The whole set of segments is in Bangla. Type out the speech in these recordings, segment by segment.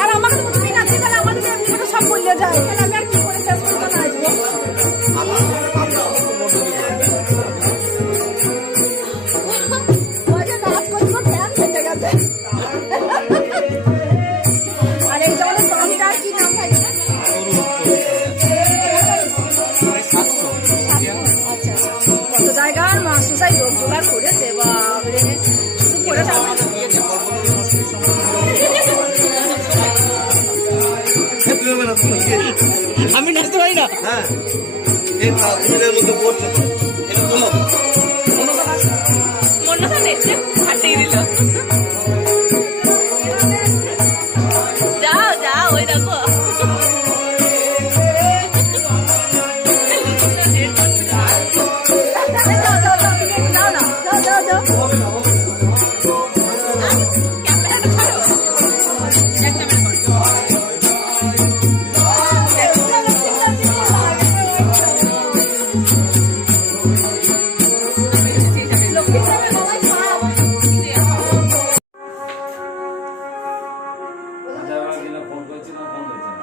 আর আমাকে তুমি তো এমনি করে সব বললে যায় আমি নাচতে পারি না। হ্যাঁ। এই তাদের মধ্যে পড়ছে। এটা বলো মনে হয় নেচে ফাটিয়ে দিল। যাও যাও ওই দেখো। ফোন করেছিল ফোন হয়েছে না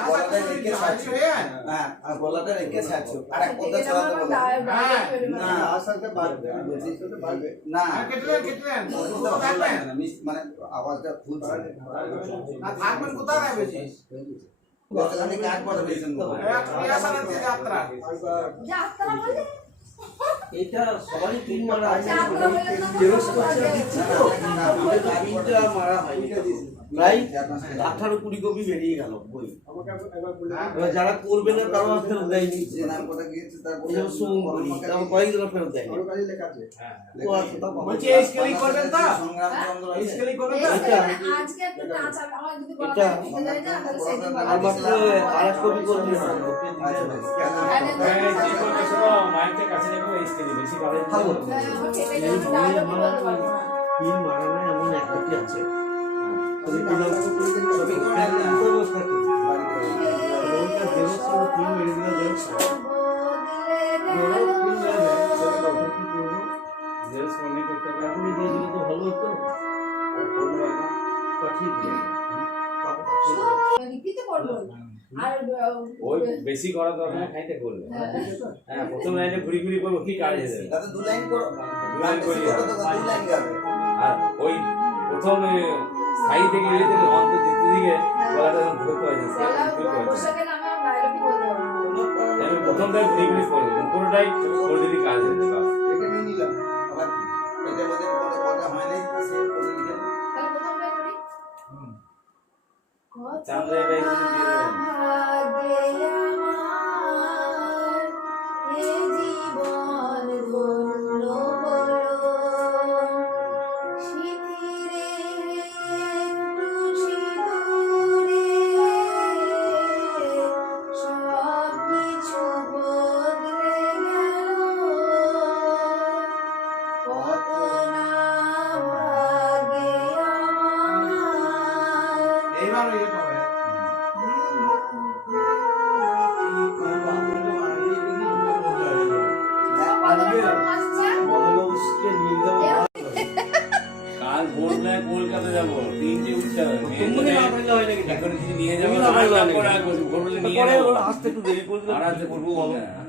গলাটা রেখে ছাড়ছো। হ্যাঁ, আর গলাটা রেখে ছাড়ছো। আরেক কথা চালাতে বলো। না, মানে আওয়াজটা পড়ে? যাত্রা বলে এটা সবারই তিন মারা আছে। আমাদের তিনটা মারা হয়নি। প্রায় আঠারো কুড়ি কপি বেরিয়ে গেল বই। এবার যারা করবে না তারাও আর ফেরত দেয়নি। যে নাম কথা গিয়েছে তার এই যেমন সুমন করি তারপর কয়েকজন ফেরত দেয়নি। আচ্ছা। নাচ আর মাত্র আর এক কপি হয় আচ্ছা। হ্যাঁ, করবে কাছে রেখো, এই স্কেলে বেশি বাড়াই দিও ভালো। না। এই বই আমার তিন মারা নাই এমন এক কপি আছে। ওই না। বেশি করা দরকার নেই, খাইতে করলে হ্যাঁ প্রথম লাইনে ঘুরি ঘুরি করব কি কাজ হয়ে যাবে দু লাইন করো। দু লাইন করি বেশি করো তো দু লাইন গাবে আর ওই প্রথম সাই থেকে এড়ে থেকে অন্ত দিতে দিকে গলাটা যখন ধরতে হয় যে গলা ধরতে হয় পোশাকে নামে বাইরে বলতে পারব আমি প্রথমটাই ঘুরি ঘুরি করব পুরোটাই ওর দিদি কাজ হয়ে যাবে বাস। এটা নিয়ে নিলাম আবার এটা মধ্যে কোনো কথা হয় নাই সে করে নিলাম তাহলে প্রথমটা করি? চান্দ্রা এবার এখানে দিয়ে দেবেন। ভাগে আমার এ কলকাতা যাব। তিনটে উৎসব নিয়ে যাব। আসতে একটু দেরি করব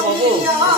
像一样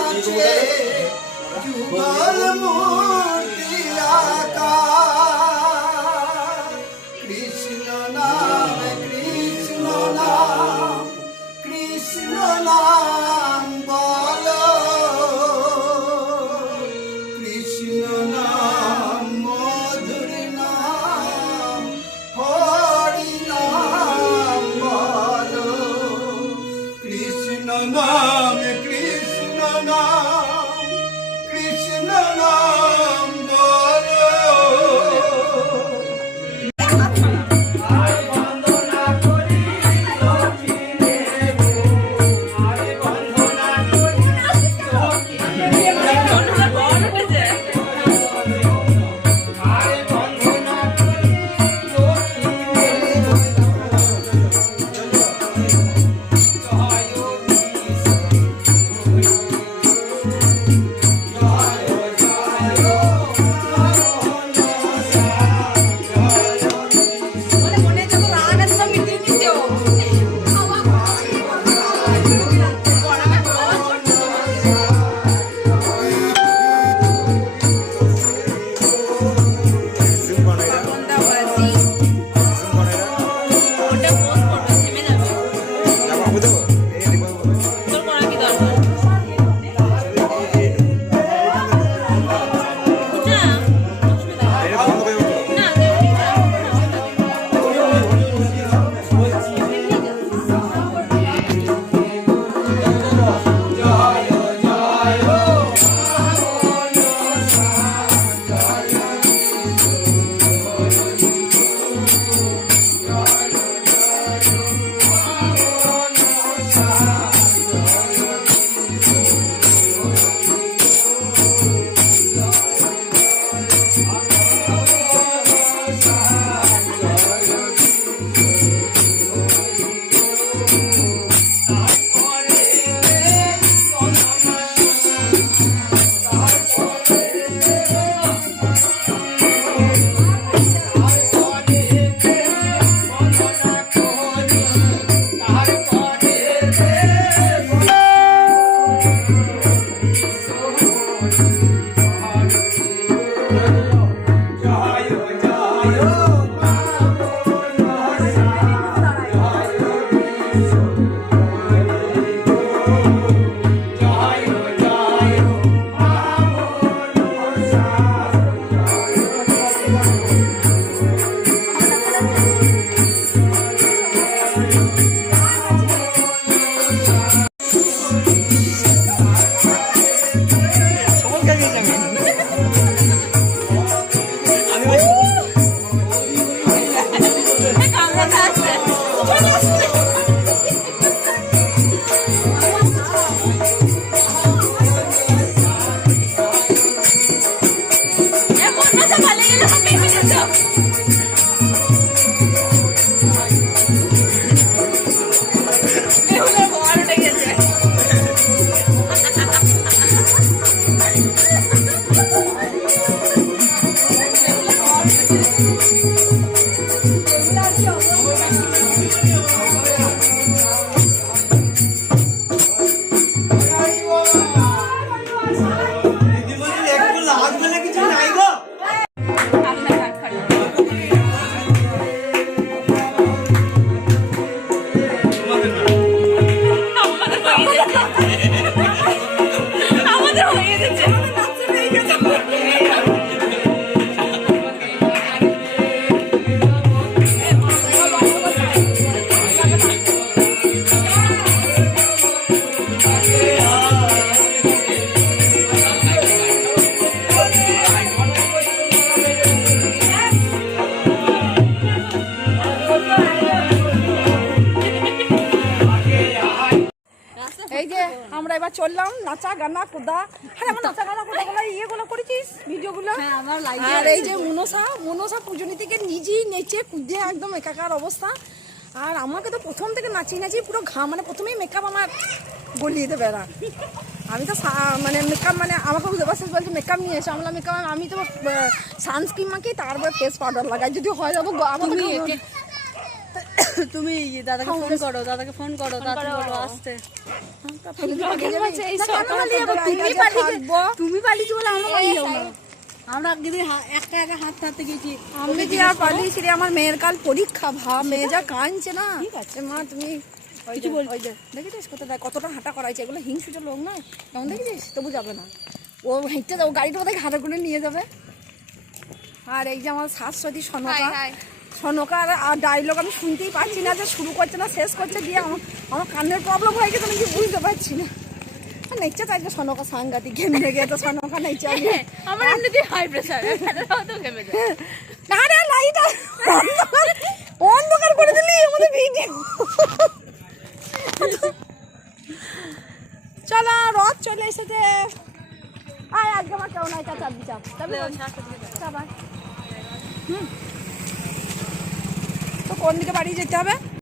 ¡Gracias! চললাম নাচা গানা কোদা। আমার নাচা গানা কোদা গুলো ইয়েগুলো করেছিস ভিডিওগুলো? হ্যাঁ, আর এই যে মনসা মনসা নিজেই নেচে কুদে একদম একাকার অবস্থা। আর আমাকে তো প্রথম থেকে নাচিয়ে নাচিয়ে পুরো ঘাম মানে প্রথমেই মেকআপ আমার গলিয়ে দেবে এরা। আমি তো মানে মেকআপ মানে আমাকে দেবাশিস বলছে মেকআপ নিয়ে এসে। আমরা মেকআপ আমি তো সানস্ক্রিন মাখি তারপরে ফেস পাউডার লাগাই। যদি হয় যাব আমার তুমি দাদাকে ফোন করো দাদাকে ফোন করো দাদাকে বলো আসতে তুমি পালিয়েছি বলে আমরা পালিয়ে যাব না। আমরা একদিন হা- একা হাত হাতে গেছি। আমি যে আর পালিয়েছি রে? আমার মেয়ের কাল পরীক্ষা ভাব মেয়ে যা কাঁদছে না। ঠিক আছে। মা তুমি কিছু বল দেখেছিস কতটা কতটা হাঁটা করাইছে এগুলো হিংসুট লোক নয়। কেমন দেখেছিস? তবু যাবে না। ও হেঁটে যাব গাড়িটা বোধহয় ঘাটা করে নিয়ে যাবে? আর এই যে আমার শাশ্বতী সনকা সনকার আর ডায়লগ আমি শুনতেই পাচ্ছি না যে শুরু করছে না শেষ করছে দিয়ে আমার আমার কানের প্রবলেম হয়ে গেছে আমি কি বুঝতে পারছি না। নেচে চাই যে সনকা সাংঘাতিক ঘেমে গে তো সনকা নেচে আমি আমার এমনিতেই হাই প্রেসার তো না রে লাইট অন্ধকার করে দিলি আমাদের ভিডিও চলো রথ চলে এসেছে। আয় আজকে আমার কেউ নাই চাপ চাপ চাপ আয়। হুম। তো কোন দিকে বাড়ি যেতে হবে?